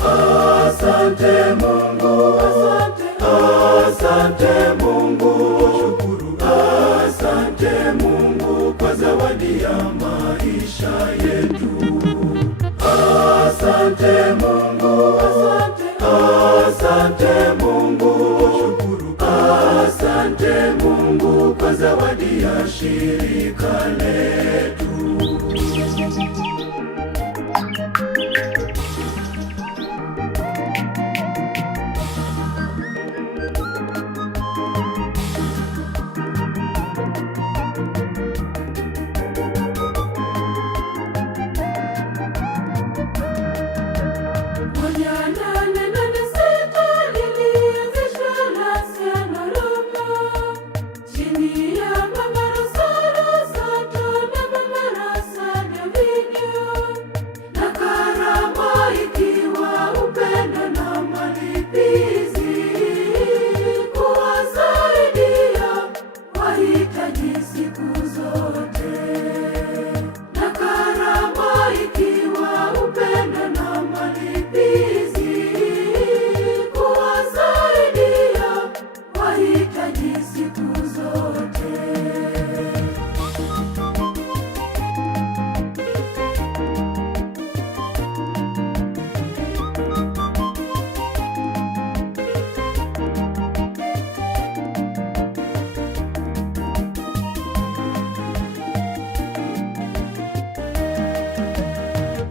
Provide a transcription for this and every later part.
Asante Mungu, asante Mungu, asante Mungu kwa zawadi ya maisha yetu. Asante Mungu, asante Mungu, asante Mungu kwa zawadi ya shirika letu.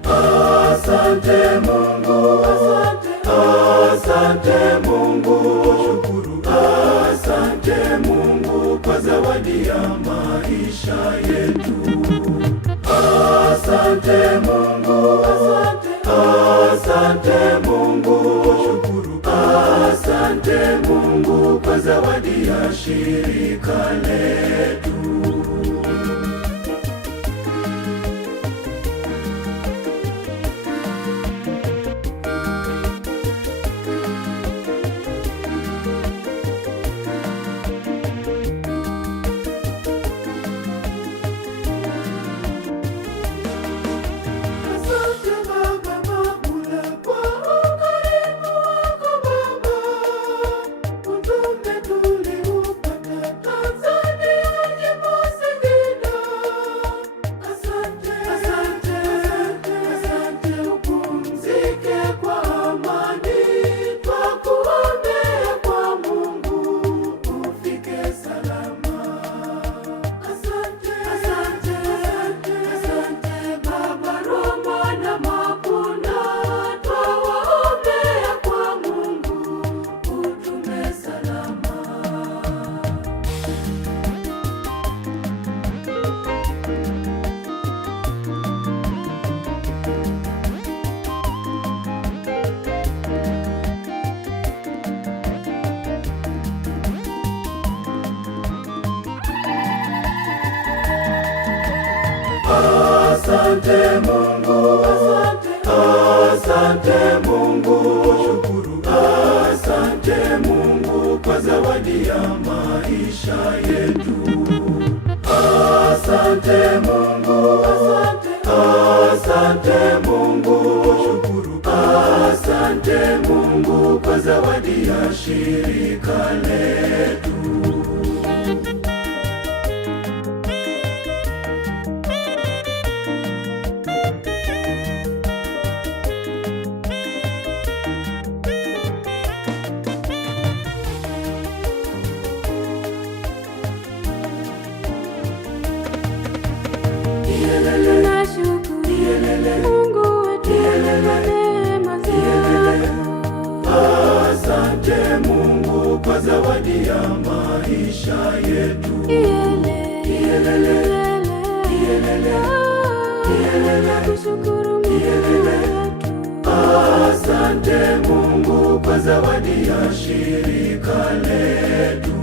Asante Mungu, asante Mungu, asante Mungu kwa zawadi ya maisha yetu. Asante Mungu, asante Mungu, asante Mungu kwa zawadi ya shirika letu. Tuliupata Tanzania, jimbo Asante Mungu, asante Mungu, shukuru. Asante Mungu kwa zawadi ya maisha yetu. Asante Mungu, asante Mungu, shukuru. Asante Mungu kwa zawadi ya shirika letu. Asante Mungu kwa zawadi ya maisha yetu. Asante Mungu kwa zawadi ya shirika letu.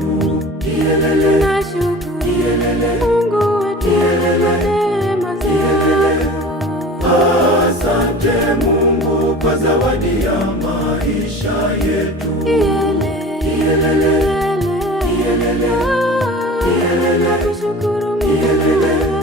Asante Mungu kwa zawadi ya maisha yetu. Nakushukuru Mungu wetu.